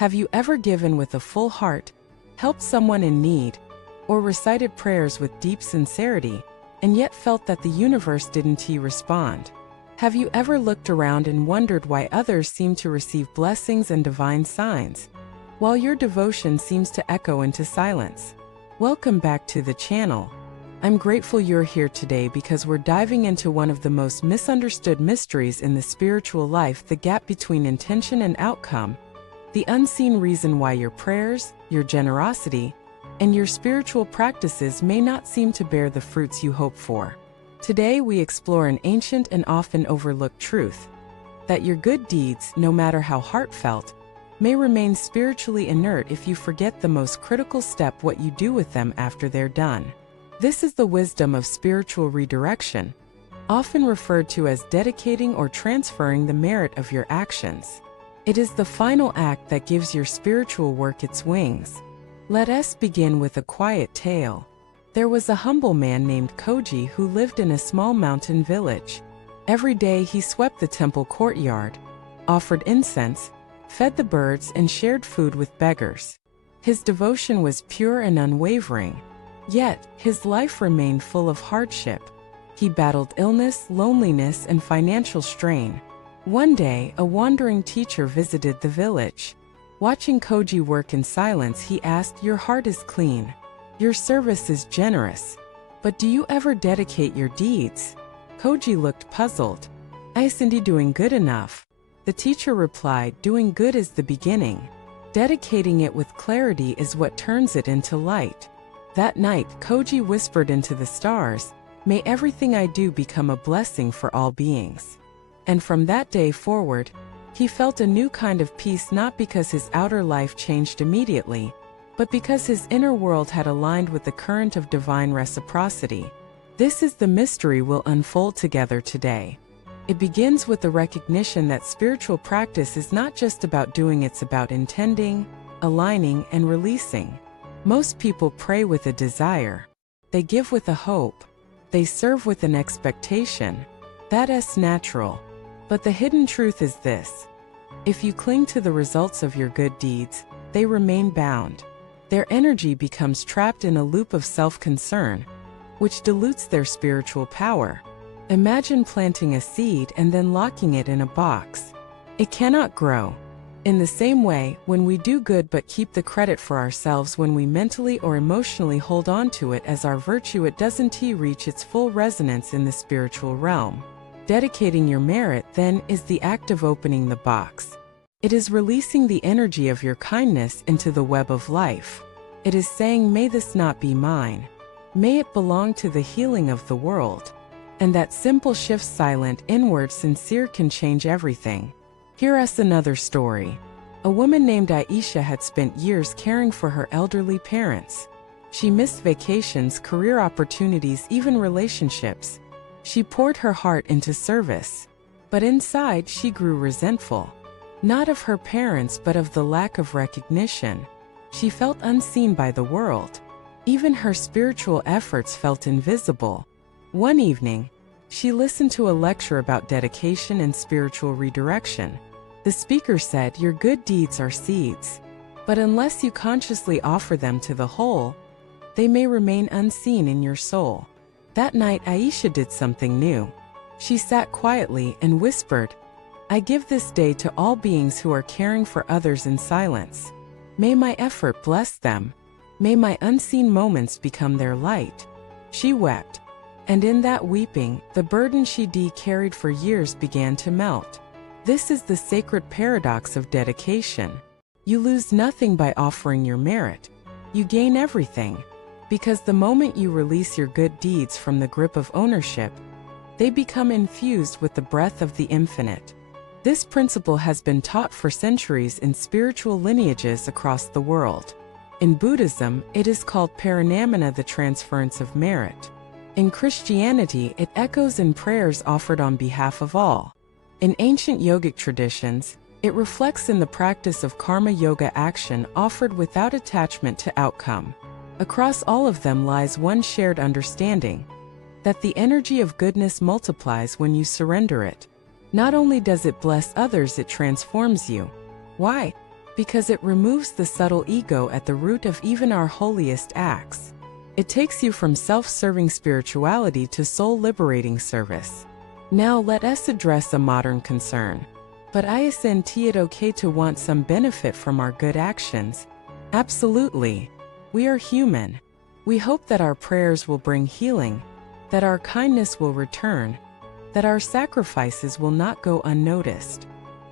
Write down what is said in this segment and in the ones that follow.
Have you ever given with a full heart, helped someone in need, or recited prayers with deep sincerity, and yet felt that the universe didn't respond? Have you ever looked around and wondered why others seem to receive blessings and divine signs, while your devotion seems to echo into silence? Welcome back to the channel. I'm grateful you're here today because we're diving into one of the most misunderstood mysteries in the spiritual life: the gap between intention and outcome, the unseen reason why your prayers, your generosity, and your spiritual practices may not seem to bear the fruits you hope for. Today we explore an ancient and often overlooked truth: that your good deeds, no matter how heartfelt, may remain spiritually inert if you forget the most critical step: what you do with them after they're done. This is the wisdom of spiritual redirection, often referred to as dedicating or transferring the merit of your actions. It is the final act that gives your spiritual work its wings. Let us begin with a quiet tale. There was a humble man named Koji who lived in a small mountain village. Every day he swept the temple courtyard, offered incense, fed the birds, and shared food with beggars. His devotion was pure and unwavering. Yet, his life remained full of hardship. He battled illness, loneliness, and financial strain. One day, a wandering teacher visited the village. Watching Koji work in silence, he asked, "Your heart is clean. Your service is generous. But do you ever dedicate your deeds?" Koji looked puzzled. "Isn't he doing good enough?" The teacher replied, "Doing good is the beginning. Dedicating it with clarity is what turns it into light." That night, Koji whispered into the stars, "May everything I do become a blessing for all beings." And from that day forward, he felt a new kind of peace, not because his outer life changed immediately, but because his inner world had aligned with the current of divine reciprocity. This is the mystery we'll unfold together today. It begins with the recognition that spiritual practice is not just about doing, it's about intending, aligning, and releasing. Most people pray with a desire. They give with a hope. They serve with an expectation. That is natural. But the hidden truth is this: if you cling to the results of your good deeds, they remain bound. Their energy becomes trapped in a loop of self-concern, which dilutes their spiritual power. Imagine planting a seed and then locking it in a box. It cannot grow. In the same way, when we do good but keep the credit for ourselves, when we mentally or emotionally hold on to it as our virtue, it doesn't reach its full resonance in the spiritual realm. Dedicating your merit, then, is the act of opening the box. It is releasing the energy of your kindness into the web of life. It is saying, "May this not be mine. May it belong to the healing of the world." And that simple shift, silent, inward, sincere, can change everything. Hear us another story. A woman named Aisha had spent years caring for her elderly parents. She missed vacations, career opportunities, even relationships. She poured her heart into service. But inside, she grew resentful. Not of her parents, but of the lack of recognition. She felt unseen by the world. Even her spiritual efforts felt invisible. One evening, she listened to a lecture about dedication and spiritual redirection. The speaker said, "Your good deeds are seeds. But unless you consciously offer them to the whole, they may remain unseen in your soul." That night, Aisha did something new. She sat quietly and whispered, "I give this day to all beings who are caring for others in silence. May my effort bless them. May my unseen moments become their light." She wept. And in that weeping, the burden she carried for years began to melt. This is the sacred paradox of dedication. You lose nothing by offering your merit. You gain everything. Because the moment you release your good deeds from the grip of ownership, they become infused with the breath of the infinite. This principle has been taught for centuries in spiritual lineages across the world. In Buddhism, it is called parinamana, the transference of merit. In Christianity, it echoes in prayers offered on behalf of all. In ancient yogic traditions, it reflects in the practice of karma yoga, action offered without attachment to outcome. Across all of them lies one shared understanding: that the energy of goodness multiplies when you surrender it. Not only does it bless others, it transforms you. Why? because it removes the subtle ego at the root of even our holiest acts. It takes you from self-serving spirituality to soul-liberating service. Now let us address a modern concern. But isn't it okay to want some benefit from our good actions? Absolutely. We are human. We hope that our prayers will bring healing, that our kindness will return, that our sacrifices will not go unnoticed.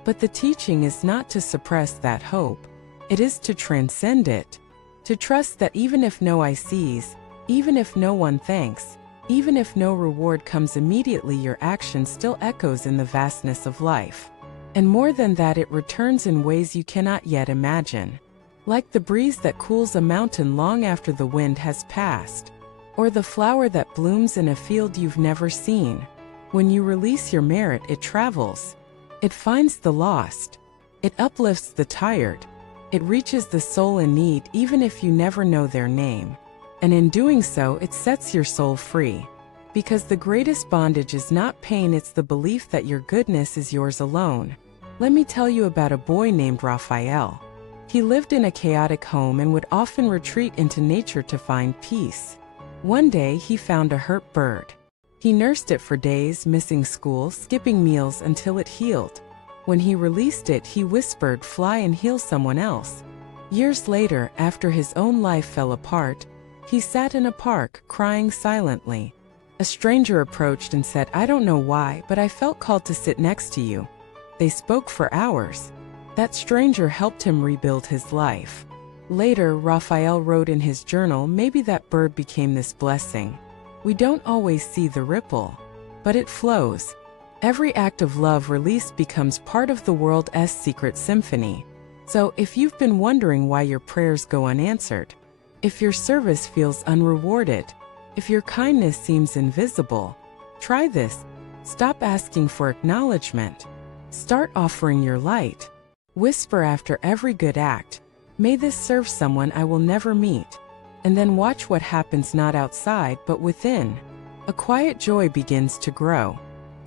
But the teaching is not to suppress that hope. It is to transcend it. To trust that even if no eye sees, even if no one thanks, even if no reward comes immediately, your action still echoes in the vastness of life. And more than that, it returns in ways you cannot yet imagine. Like the breeze that cools a mountain long after the wind has passed, or the flower that blooms in a field you've never seen. When you release your merit, it travels. It finds the lost. It uplifts the tired. It reaches the soul in need even if you never know their name. And in doing so, it sets your soul free. Because the greatest bondage is not pain, it's the belief that your goodness is yours alone. Let me tell you about a boy named Raphael. He lived in a chaotic home and would often retreat into nature to find peace. One day, he found a hurt bird. He nursed it for days, missing school, skipping meals until it healed. When he released it, he whispered, "Fly and heal someone else." Years later, after his own life fell apart, he sat in a park, crying silently. A stranger approached and said, "I don't know why, but I felt called to sit next to you." They spoke for hours. That stranger helped him rebuild his life. Later, Raphael wrote in his journal, "Maybe that bird became this blessing." We don't always see the ripple, but it flows. Every act of love released becomes part of the world's secret symphony. So, if you've been wondering why your prayers go unanswered, if your service feels unrewarded, if your kindness seems invisible, try this. Stop asking for acknowledgement. Start offering your light. Whisper after every good act, "May this serve someone I will never meet." And then watch what happens, not outside but within. A quiet joy begins to grow.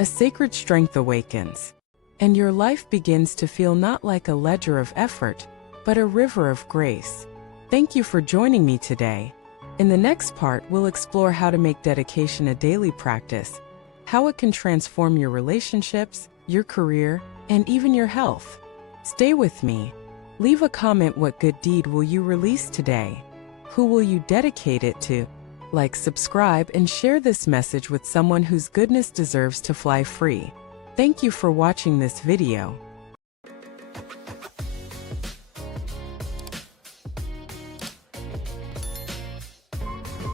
A sacred strength awakens. And your life begins to feel not like a ledger of effort, but a river of grace. Thank you for joining me today. In the next part, we'll explore how to make dedication a daily practice, how it can transform your relationships, your career, and even your health. Stay with me. Leave a comment. What good deed will you release today? Who will you dedicate it to? Like, subscribe, and share this message with someone whose goodness deserves to fly free. Thank you for watching this video.